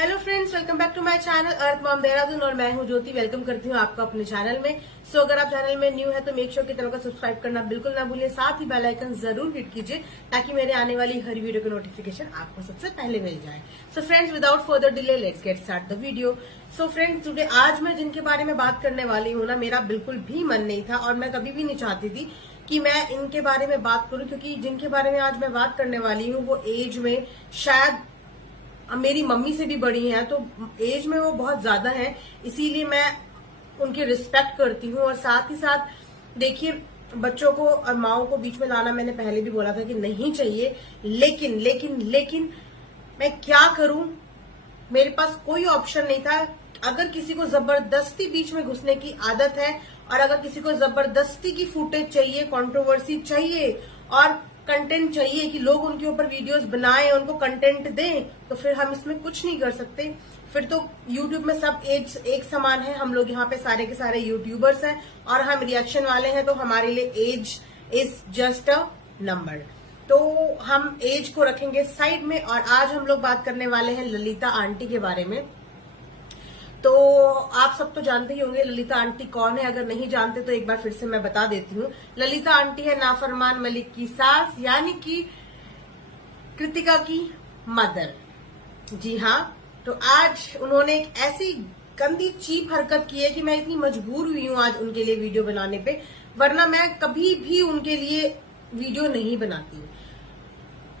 Hello friends, welcome back to my channel earth mom Dehradun और मैं हूं ज्योति। वेलकम करती हूं आपको अपने चैनल में। अगर आप चैनल में न्यू है तो मेक श्योर कि चैनल को सब्सक्राइब करना बिल्कुल ना भूलिए, साथ ही बेल आइकन जरूर हिट कीजिए ताकि मेरे आने वाली हर वीडियो की नोटिफिकेशन आपको सबसे पहले मिल जाए। So friends, without further delay let's get start the video. So friends, today आज मैं जिनके बारे में बात करने वाली हूँ ना, मेरा बिल्कुल भी मन नहीं था और मैं कभी भी नहीं चाहती थी कि मैं इनके बारे में बात करूं, क्योंकि जिनके बारे में आज मैं बात करने वाली हूँ वो एज में शायद मेरी मम्मी से भी बड़ी हैं, तो एज में वो बहुत ज्यादा हैं, इसीलिए मैं उनकी रिस्पेक्ट करती हूँ। और साथ ही साथ देखिए, बच्चों को और माओ को बीच में लाना मैंने पहले भी बोला था कि नहीं चाहिए, लेकिन लेकिन लेकिन मैं क्या करूं, मेरे पास कोई ऑप्शन नहीं था। अगर किसी को जबरदस्ती बीच में घुसने की आदत है और अगर किसी को जबरदस्ती की फुटेज चाहिए, कंट्रोवर्सी चाहिए और कंटेंट चाहिए कि लोग उनके ऊपर वीडियोस बनाएं, उनको कंटेंट दें, तो फिर हम इसमें कुछ नहीं कर सकते। फिर तो यूट्यूब में सब एज एक समान है। हम लोग यहाँ पे सारे के सारे यूट्यूबर्स हैं और हम रिएक्शन वाले हैं, तो हमारे लिए age is just a number. तो हम एज को रखेंगे साइड में और आज हम लोग बात करने वाले हैं ललिता आंटी के बारे में। तो आप सब तो जानते ही होंगे ललिता आंटी कौन है। अगर नहीं जानते तो एक बार फिर से मैं बता देती हूँ। ललिता आंटी है नाफरमान मलिक की सास, यानी कि कृतिका की मदर। जी हाँ, तो आज उन्होंने एक ऐसी गंदी चीप हरकत की है कि मैं इतनी मजबूर हुई हूँ आज उनके लिए वीडियो बनाने पे, वरना मैं कभी भी उनके लिए वीडियो नहीं बनाती।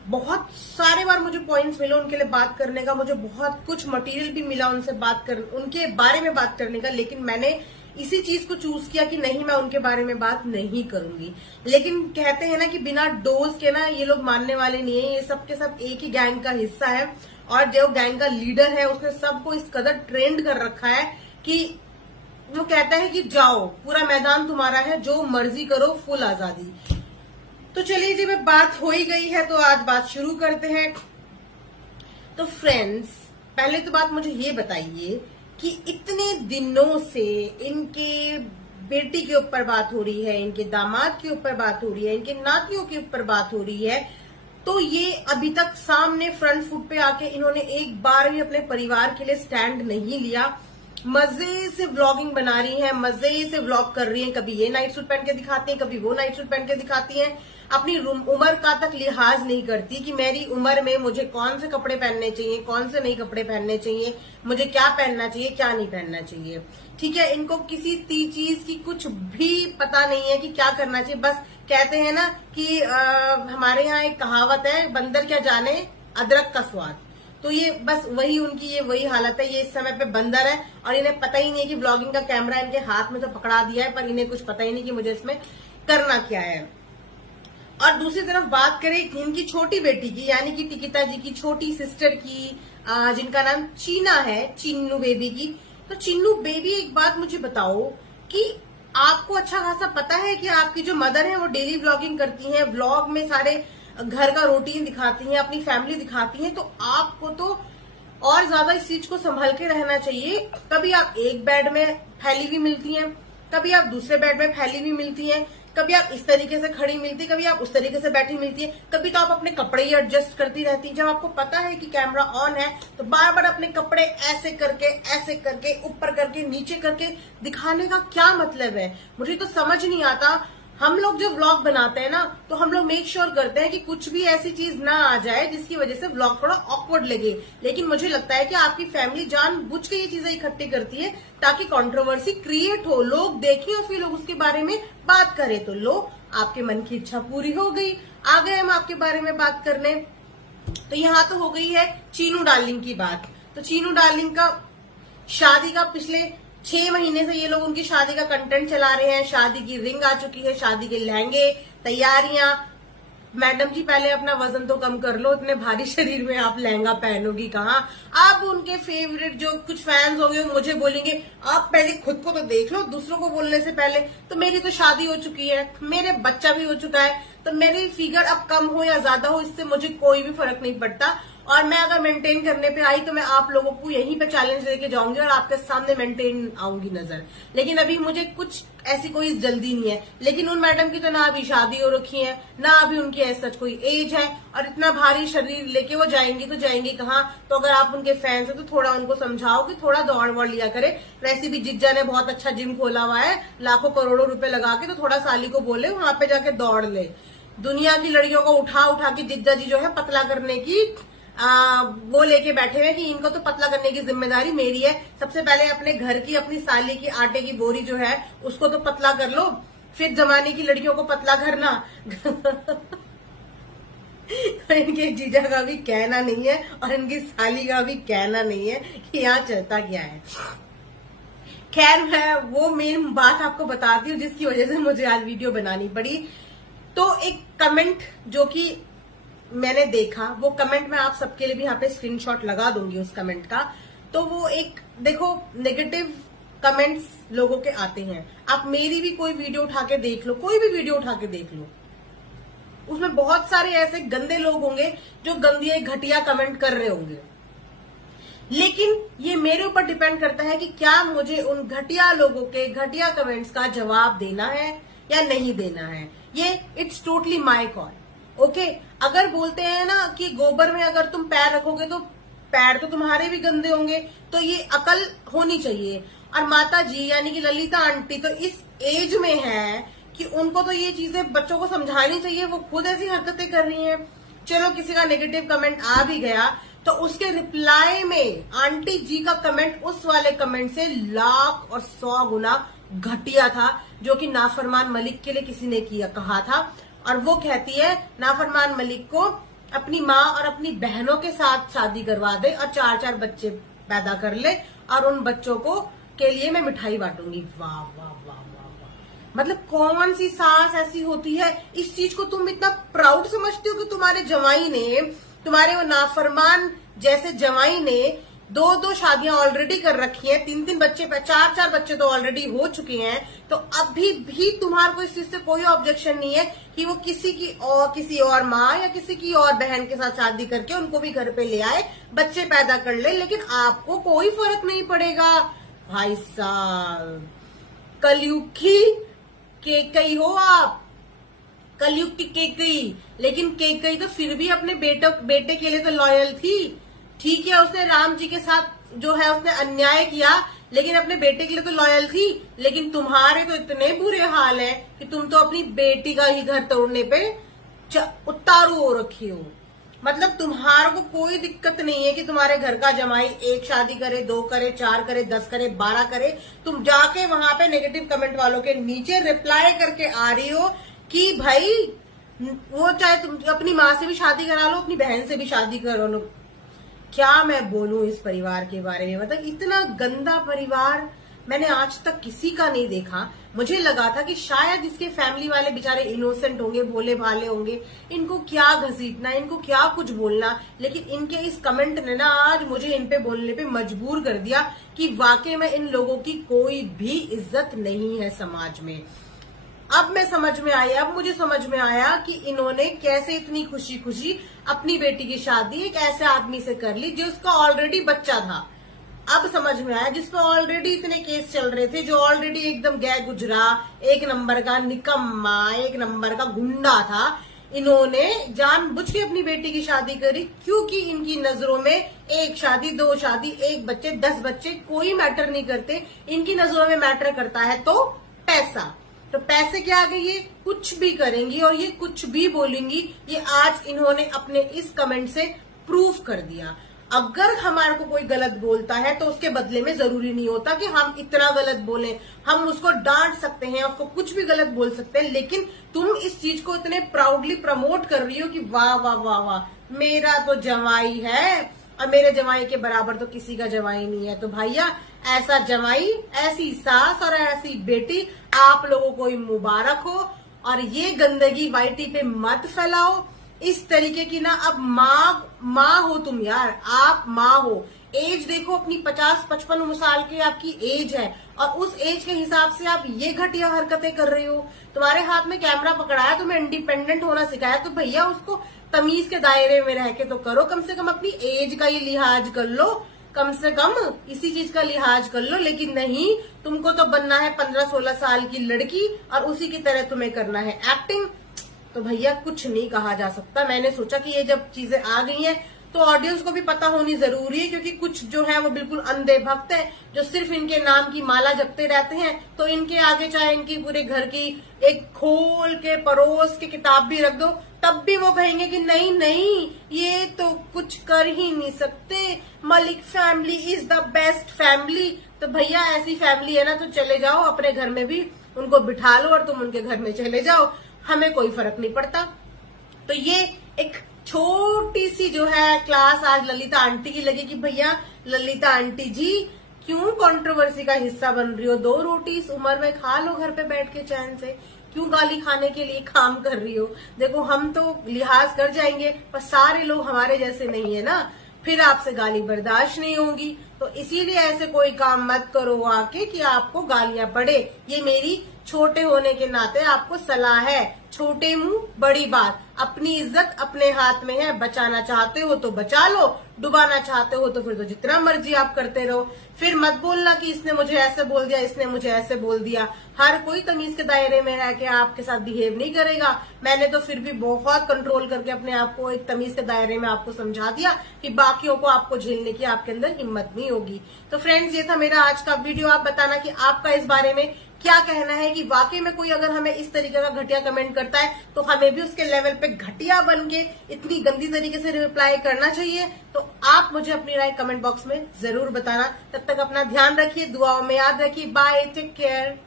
बहुत सारे बार मुझे पॉइंट्स मिले उनके लिए बात करने का, मुझे बहुत कुछ मटेरियल भी मिला उनके बारे में बात करने का, लेकिन मैंने इसी चीज को चूज किया कि नहीं, मैं उनके बारे में बात नहीं करूंगी। लेकिन कहते हैं ना कि बिना डोज के ना ये लोग मानने वाले नहीं है। ये सब के सब एक ही गैंग का हिस्सा है और जो गैंग का लीडर है उसने सबको इस कदर ट्रेंड कर रखा है कि वो कहता है कि जाओ, पूरा मैदान तुम्हारा है, जो मर्जी करो, फुल आजादी। तो चलिए जी, मैं बात हो ही गई है तो आज बात शुरू करते हैं। तो फ्रेंड्स, पहले तो बात मुझे ये बताइए कि इतने दिनों से इनके बेटी के ऊपर बात हो रही है, इनके दामाद के ऊपर बात हो रही है, इनके नातियों के ऊपर बात हो रही है, तो ये अभी तक सामने फ्रंट फुट पे आके इन्होंने एक बार भी अपने परिवार के लिए स्टैंड नहीं लिया। मजे से व्लॉगिंग बना रही हैं, मजे से व्लॉग कर रही हैं। कभी ये नाइट सूट पहन के दिखाती हैं, कभी वो नाइट सूट पहन के दिखाती हैं। अपनी उम्र का तक लिहाज नहीं करती कि मेरी उम्र में मुझे कौन से कपड़े पहनने चाहिए, कौन से नहीं कपड़े पहनने चाहिए, मुझे क्या पहनना चाहिए, क्या नहीं पहनना चाहिए। ठीक है, इनको किसी चीज की कुछ भी पता नहीं है कि क्या करना चाहिए। बस कहते हैं ना कि हमारे यहाँ एक कहावत है, बंदर क्या जाने अदरक का स्वाद। तो ये बस वही उनकी ये वही हालत है। ये इस समय पे बंदर है और इन्हें पता ही नहीं है कि ब्लॉगिंग का कैमरा इनके हाथ में तो पकड़ा दिया है, पर इन्हें कुछ पता ही नहीं कि मुझे इसमें करना क्या है। और दूसरी तरफ बात करें इनकी छोटी बेटी की, यानी कि टिकिता जी की छोटी सिस्टर की, जिनका नाम चीना है, चिन्नू बेबी की। तो चिन्नू बेबी, एक बात मुझे बताओ कि आपको अच्छा खासा पता है कि आपकी जो मदर है वो डेली व्लॉगिंग करती हैं, व्लॉग में सारे घर का रूटीन दिखाती हैं, अपनी फैमिली दिखाती हैं, तो आपको तो और ज्यादा इस चीज को संभल के रहना चाहिए। कभी आप एक बेड में फैली हुई मिलती हैं, कभी आप दूसरे बेड में फैली हुई मिलती हैं, कभी आप इस तरीके से खड़ी मिलती, कभी आप उस तरीके से बैठी मिलती है, कभी तो आप अपने कपड़े ही एडजस्ट करती रहती है। जब आपको पता है कि कैमरा ऑन है तो बार बार अपने कपड़े ऐसे करके ऊपर करके नीचे करके दिखाने का क्या मतलब है, मुझे तो समझ नहीं आता। हम लोग जब व्लॉग बनाते हैं ना, तो हम लोग मेक श्योर करते हैं कि कुछ भी ऐसी चीज ना आ जाए जिसकी वजह से व्लॉग थोड़ा ऑकवर्ड लगे। लेकिन मुझे लगता है कि आपकी फैमिली जानबूझ के ये चीजें इकट्ठी करती है ताकि कंट्रोवर्सी क्रिएट हो, लोग देखें और फिर लोग उसके बारे में बात करें। तो लो, आपके मन की इच्छा पूरी हो गई, आ गए हम आपके बारे में बात करने। तो यहाँ तो हो गई है चीनू डार्लिंग की बात। तो चीनू डार्लिंग का शादी का पिछले 6 महीने से ये लोग उनकी शादी का कंटेंट चला रहे हैं। शादी की रिंग आ चुकी है, शादी के लहंगे, तैयारियां। मैडम जी, पहले अपना वजन तो कम कर लो, इतने भारी शरीर में आप लहंगा पहनोगी कहाँ। अब उनके फेवरेट जो कुछ फैंस होंगे वो मुझे बोलेंगे आप पहले खुद को तो देख लो दूसरों को बोलने से पहले। तो मेरी तो शादी हो चुकी है, मेरे बच्चा भी हो चुका है, तो मेरी फिगर अब कम हो या ज्यादा हो इससे मुझे कोई भी फर्क नहीं पड़ता। और मैं अगर मेंटेन करने पे आई तो मैं आप लोगों को यहीं पे चैलेंज लेके जाऊंगी और आपके सामने मेंटेन आऊंगी नजर। लेकिन अभी मुझे कुछ ऐसी कोई जल्दी नहीं है। लेकिन उन मैडम की तो ना अभी शादी हो रखी है, ना अभी उनकी ऐसा कोई एज है, और इतना भारी शरीर लेके वो जाएंगी तो जाएंगी कहाँ। तो अगर आप उनके फैंस हैं तो थोड़ा उनको समझाओ कि थोड़ा दौड़ वौड़ लिया करे। वैसे भी जिज्जा ने बहुत अच्छा जिम खोला हुआ है लाखों करोड़ों रुपए लगा के, तो थोड़ा साली को बोले वहां पे जाके दौड़ ले। दुनिया की लड़कियों को उठा उठा के जिज्जा जी जो है पतला करने की वो लेके बैठे हुए कि इनको तो पतला करने की जिम्मेदारी मेरी है। सबसे पहले अपने घर की अपनी साली की आटे की बोरी जो है उसको तो पतला कर लो, फिर जमाने की लड़कियों को पतला करना। इनके जीजा का भी कहना नहीं है और इनकी साली का भी कहना नहीं है कि यहाँ चलता क्या है। खैर मैं वो मेन बात आपको बताती हूँ जिसकी वजह से मुझे आज वीडियो बनानी पड़ी। तो एक कमेंट जो कि मैंने देखा, वो कमेंट मैं आप सबके लिए भी यहाँ पे स्क्रीनशॉट लगा दूंगी उस कमेंट का। तो वो एक देखो, नेगेटिव कमेंट्स लोगों के आते हैं। आप मेरी भी कोई वीडियो उठा के देख लो, कोई भी वीडियो उठा के देख लो, उसमें बहुत सारे ऐसे गंदे लोग होंगे जो गंदी घटिया कमेंट कर रहे होंगे। लेकिन ये मेरे ऊपर डिपेंड करता है कि क्या मुझे उन घटिया लोगों के घटिया कमेंट्स का जवाब देना है या नहीं देना है। ये it's totally my call. Okay, अगर बोलते हैं ना कि गोबर में अगर तुम पैर रखोगे तो पैर तो तुम्हारे भी गंदे होंगे, तो ये अकल होनी चाहिए। और माता जी यानी कि ललिता आंटी तो इस एज में है कि उनको तो ये चीजें बच्चों को समझानी चाहिए। वो खुद ऐसी हरकतें कर रही हैं। चलो किसी का नेगेटिव कमेंट आ भी गया तो उसके रिप्लाई में आंटी जी का कमेंट उस वाले कमेंट से लाख और 100 गुना घटिया था, जो कि नाफरमान मलिक के लिए किसी ने किया कहा था। और वो कहती है नाफरमान मलिक को अपनी माँ और अपनी बहनों के साथ शादी करवा दे और 4-4 बच्चे पैदा कर ले और उन बच्चों को के लिए मैं मिठाई बांटूंगी। वाह वाह वाह वाह वाह, मतलब कौन सी सास ऐसी होती है? इस चीज को तुम इतना प्राउड समझते हो कि तुम्हारे जवाई ने, तुम्हारे वो नाफरमान जैसे जवाई ने 2-2 शादियां ऑलरेडी कर रखी हैं, 3-3 बच्चे, 4-4 बच्चे तो ऑलरेडी हो चुके हैं। तो अभी भी तुम्हारे को इस चीज से कोई ऑब्जेक्शन नहीं है कि वो किसी और माँ या किसी की और बहन के साथ शादी करके उनको भी घर पे ले आए, बच्चे पैदा कर ले, लेकिन आपको कोई फर्क नहीं पड़ेगा। भाई साहब, कलयुग की केकई हो आप, कलयुग की केकई। लेकिन केकई तो फिर भी अपने बेटे के लिए तो लॉयल थी। ठीक है, उसने राम जी के साथ जो है उसने अन्याय किया, लेकिन अपने बेटे के लिए तो लॉयल थी। लेकिन तुम्हारे तो इतने बुरे हाल है कि तुम तो अपनी बेटी का ही घर तोड़ने पे उतारू हो रखी हो। मतलब तुम्हारे को कोई दिक्कत नहीं है कि तुम्हारे घर का जमाई 1 शादी करे, 2 करे, 4 करे, 10 करे, 12 करे। तुम जाके वहां पे नेगेटिव कमेंट वालों के नीचे रिप्लाई करके आ रही हो कि भाई वो चाहे तुम अपनी माँ से भी शादी करा लो, अपनी बहन से भी शादी करा लो। क्या मैं बोलूं इस परिवार के बारे में? मतलब इतना गंदा परिवार मैंने आज तक किसी का नहीं देखा। मुझे लगा था कि शायद इसके फैमिली वाले बेचारे इनोसेंट होंगे, भोले भाले होंगे, इनको क्या घसीटना, इनको क्या कुछ बोलना। लेकिन इनके इस कमेंट ने ना आज मुझे इन पे बोलने पे मजबूर कर दिया कि वाकई में इन लोगों की कोई भी इज्जत नहीं है समाज में। अब मुझे समझ में आया कि इन्होंने कैसे इतनी खुशी खुशी अपनी बेटी की शादी एक ऐसे आदमी से कर ली जिसका ऑलरेडी बच्चा था। अब समझ में आया, जिसपे ऑलरेडी इतने केस चल रहे थे, जो ऑलरेडी एकदम गै गुजरा, 1 नंबर का निकम्मा, 1 नंबर का गुंडा था। इन्होंने जानबूझ के अपनी बेटी की शादी करी क्योंकि इनकी नजरों में 1 शादी, 2 शादी, 1 बच्चे, 10 बच्चे कोई मैटर नहीं करते। इनकी नजरों में मैटर करता है तो पैसा। तो पैसे के आगे ये कुछ भी करेंगी और ये कुछ भी बोलेंगी। ये आज इन्होंने अपने इस कमेंट से प्रूफ कर दिया। अगर हमारे को कोई गलत बोलता है तो उसके बदले में जरूरी नहीं होता कि हम इतना गलत बोलें। हम उसको डांट सकते हैं, उसको कुछ भी गलत बोल सकते हैं, लेकिन तुम इस चीज को इतने प्राउडली प्रमोट कर रही हो कि वाह वाह वाह वाह, मेरा तो जवाई है और मेरे जवाई के बराबर तो किसी का जवाई नहीं है। तो भैया, ऐसा जवाई, ऐसी सास और ऐसी बेटी आप लोगों को मुबारक हो। और ये गंदगी वाईटी पे मत फैलाओ। इस तरीके की ना, अब माँ हो तुम यार, आप माँ हो। एज देखो अपनी 50-55 साल की आपकी एज है और उस एज के हिसाब से आप ये घटिया हरकतें कर रहे हो। तुम्हारे हाथ में कैमरा पकड़ाया, तुम्हें इंडिपेंडेंट होना सिखाया, तो भैया उसको तमीज के दायरे में रह के तो करो। कम से कम अपनी एज का ये लिहाज कर लो, कम से कम इसी चीज का लिहाज कर लो। लेकिन नहीं, तुमको तो बनना है 15-16 साल की लड़की और उसी की तरह तुम्हें करना है एक्टिंग। तो भैया कुछ नहीं कहा जा सकता। मैंने सोचा कि ये जब चीजें आ गई हैं तो ऑडियंस को भी पता होनी जरूरी है, क्योंकि कुछ जो है वो बिल्कुल अंधे भक्त है जो सिर्फ इनके नाम की माला जपते रहते हैं। तो इनके आगे चाहे इनकी पूरे घर की एक खोल के परोस के किताब भी रख दो, तब भी वो कहेंगे कि नहीं नहीं, ये तो कुछ कर ही नहीं सकते, Malik family is the best family. तो भैया ऐसी फैमिली है ना, तो चले जाओ अपने घर में भी उनको बिठा लो और तुम उनके घर में चले जाओ, हमें कोई फर्क नहीं पड़ता। तो ये एक छोटी सी जो है क्लास आज ललिता आंटी की लगी कि भैया ललिता आंटी जी क्यों कंट्रोवर्सी का हिस्सा बन रही हो? 2 रोटी इस उम्र में खा लो घर पे बैठ के चैन से, क्यों गाली खाने के लिए काम कर रही हो? देखो हम तो लिहाज कर जाएंगे, पर सारे लोग हमारे जैसे नहीं है ना, फिर आपसे गाली बर्दाश्त नहीं होगी। तो इसीलिए ऐसे कोई काम मत करो आके कि आपको गालियां पड़े। ये मेरी छोटे होने के नाते आपको सलाह है। छोटे मुंह बड़ी बात, अपनी इज्जत अपने हाथ में है। बचाना चाहते हो तो बचा लो, डुबाना चाहते हो तो फिर तो जितना मर्जी आप करते रहो। फिर मत बोलना कि इसने मुझे ऐसे बोल दिया, इसने मुझे ऐसे बोल दिया। हर कोई तमीज के दायरे में रह के आपके साथ बिहेव नहीं करेगा। मैंने तो फिर भी बहुत कंट्रोल करके अपने आप को एक तमीज के दायरे में आपको समझा दिया कि बाकियों को आपको झेलने की आपके अंदर हिम्मत नहीं होगी। तो फ्रेंड्स, ये था मेरा आज का वीडियो। आप बताना कि आपका इस बारे में क्या कहना है, कि वाकई में कोई अगर हमें इस तरीके का घटिया कमेंट करता है तो हमें भी उसके लेवल पे घटिया बन के इतनी गंदी तरीके से रिप्लाई करना चाहिए? तो आप मुझे अपनी राय कमेंट बॉक्स में जरूर बताना। तब तक अपना ध्यान रखिए, दुआओं में याद रखिए। Bye, take care.